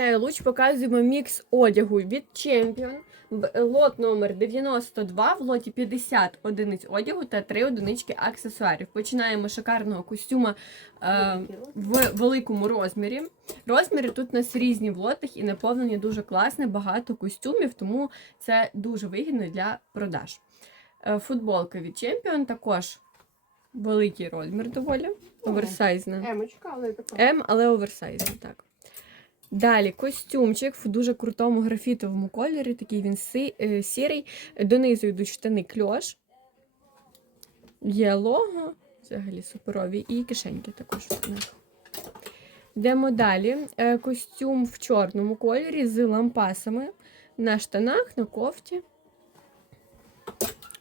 Вітаю Луч, показуємо мікс одягу від Champion. Лот номер 92, в лоті 50 одиниць одягу та 3 одинички аксесуарів. Починаємо з шикарного костюма е, в великому розмірі. Розміри тут у нас різні в лотах і наповнення дуже класне, багато костюмів, тому це дуже вигідно для продаж. Е, футболка від Champion також великий розмір доволі, оверсайзна. Але така. М, але оверсайзний, так. Далі костюмчик в дуже крутому графітовому кольорі, такий він си- е, сірий. Донизу йдуть штани кльош. Є лого, взагалі суперові, і кишеньки також в них. Йдемо далі. Е, Костюм в чорному кольорі з лампасами на штанах, на кофті.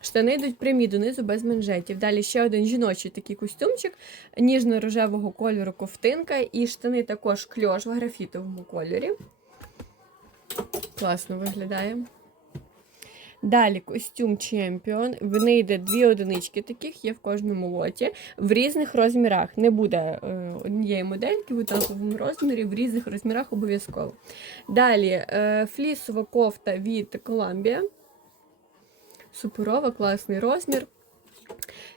Штани йдуть прямі донизу без манжетів. Далі ще один жіночий такий костюмчик ніжно-рожевого кольору ковтинка, і штани також кльош в графітовому кольорі. Класно виглядає. Далі костюм Champion. В неї йде дві одинички таких, є в кожному лоті, в різних розмірах. Не буде е, однієї модельки в однаковому розмірі, в різних розмірах обов'язково. Далі е, флісова кофта від Columbia. Суперова, класний розмір.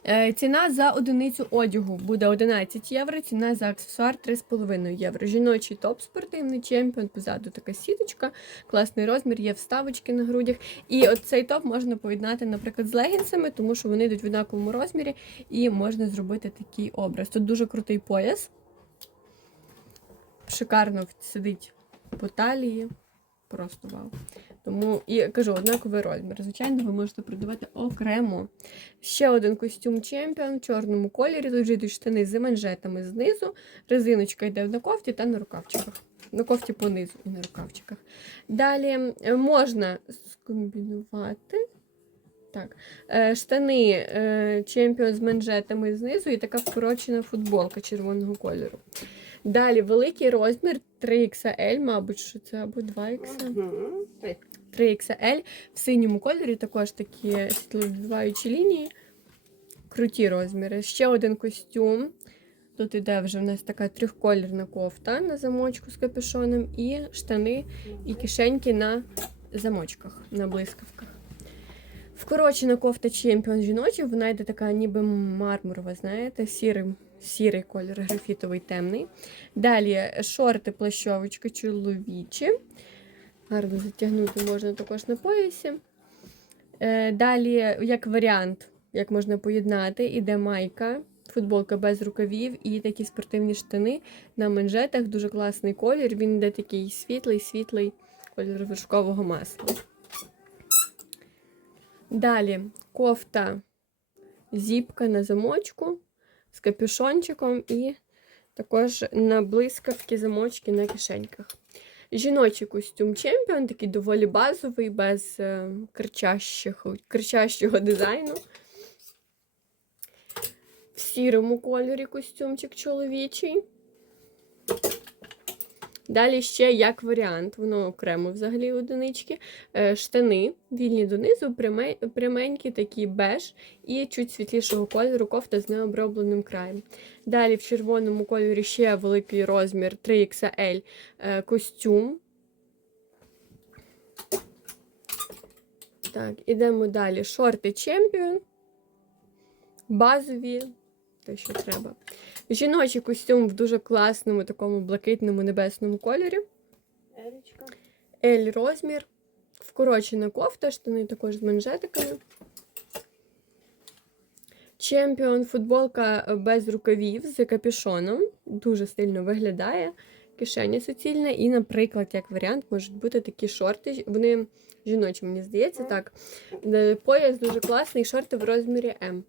Е, Ціна за одиницю одягу буде 11 євро, ціна за аксесуар 3,5 євро. Жіночий топ спортивний чемпіон, позаду така сіточка, класний розмір, є вставочки на грудях. І от цей топ можна поєднати, наприклад, з легінсами, тому що вони йдуть в однаковому розмірі і можна зробити такий образ. Тут дуже крутий пояс. Шикарно сидить по талії. Просто вау. Тому і кажу, однаковий розмір. Звичайно, ви можете продавати окремо. Ще один костюм Champion в чорному кольорі. Тут вже йдуть штани з манжетами знизу. Резиночка йде на кофті та на рукавчиках. На кофті понизу і на рукавчиках. Далі е, можна скомбінувати. Так, е, штани е, Champion з манжетами знизу і така вкорочена футболка червоного кольору. Далі великий розмір 3XL, мабуть, що це або 2XL. 3XL в синьому кольорі, також такі світловідбиваючі лінії. Круті розміри. Ще один костюм. Тут іде вже в нас така трьохколірна кофта на замочку з капюшоном, і штани, і кишеньки на замочках, на блискавках. Вкорочена кофта Champion жіноча, вона йде така ніби мармурова, знаєте, сірий, сірий колір, графітовий темний. Далі шорти плащовочки чоловічі. Гарно затягнути можна також на поясі. Е, Далі, як варіант, як можна поєднати, іде майка, футболка без рукавів і такі спортивні штани на манжетах. Дуже класний колір. Він йде такий світлий, світлий колір вершкового масла. Далі кофта зіпка на замочку з капюшончиком і також на блискавки замочки на кишеньках. Жіночий костюм Чемпіон, такий доволі базовий, без е, кричащого, кричащого дизайну. В сірому кольорі костюмчик чоловічий. Далі ще як варіант, воно окремо взагалі одинички. Е, Штани вільні донизу, пряме- пряменькі, такі беж і чуть світлішого кольору кофта з необробленим краєм. Далі в червоному кольорі ще великий розмір 3XL е, костюм. Так, ідемо далі. Шорти Champion. Базові, те, що треба. Жіночий костюм в дуже класному, такому блакитному небесному кольорі. Ерічка. L розмір. Вкорочена кофта, штани також з манжетиками. Чемпіон футболка е, без рукавів з капюшоном. Дуже стильно виглядає. Кишеня суцільна. І, наприклад, як варіант, можуть бути такі шорти. Вони жіночі, мені здається, так. Е, Пояс дуже класний, шорти в розмірі М.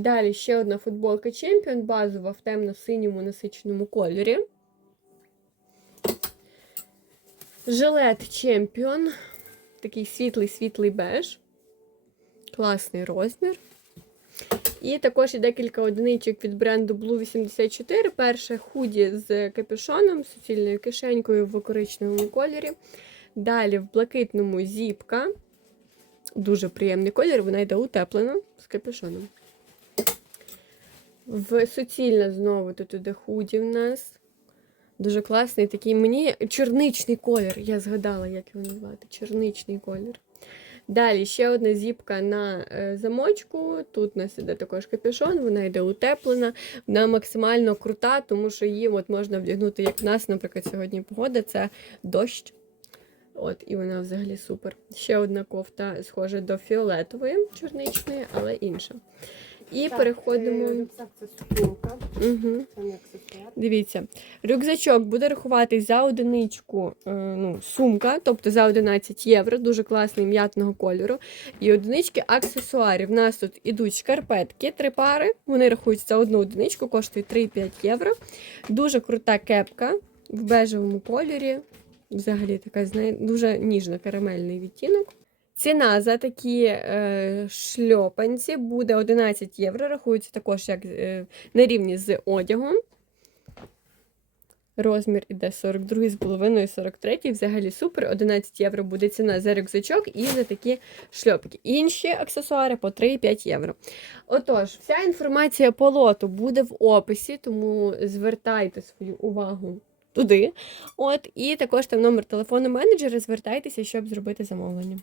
Далі ще одна футболка Чемпіон, базова в темно-синьому насиченому кольорі. Жилет Чемпіон. Такий світлий-світлий беж. Класний розмір. І також є декілька одиничок від бренду Blue 84. Перше худі з капюшоном, суцільною кишенькою в коричневому кольорі. Далі в блакитному зіпка. Дуже приємний колір, вона йде утеплена з капюшоном. В суцільна знову тут іде худі в нас. Дуже класний такий. Мені чорничний колір. Я згадала, як його назвати. Чорничний колір. Далі ще одна зіпка на е, замочку. Тут у нас іде також капюшон, вона йде утеплена, вона максимально крута, тому що її от можна вдягнути, як в нас, наприклад, сьогодні погода це дощ. От, і вона взагалі супер. Ще одна кофта схожа до фіолетової, чорничної, але інша. І Так, переходимо. е, Рюкзак це сумка. Угу. Це не аксесуар. Дивіться, рюкзачок буде рахуватись за одиничку, е, ну, сумка, тобто за 11 євро, дуже класний м'ятного кольору. І одинички аксесуарів. У нас тут ідуть шкарпетки, три пари. Вони рахуються за одну одиничку, коштують 3,5 євро. Дуже крута кепка в бежевому кольорі. Взагалі така, знає, дуже ніжно карамельний відтінок. Ціна за такі е, шльопанці буде 11 євро. Рахується також як е, на рівні з одягом. Розмір іде 42 з половиною 43. Взагалі супер. 11 євро буде ціна за рюкзачок і за такі шльопки. Інші аксесуари по 3,5 євро. Отож, вся інформація по лоту буде в описі, тому звертайте свою увагу туди. От, і також там номер телефону менеджера. Звертайтеся, щоб зробити замовлення.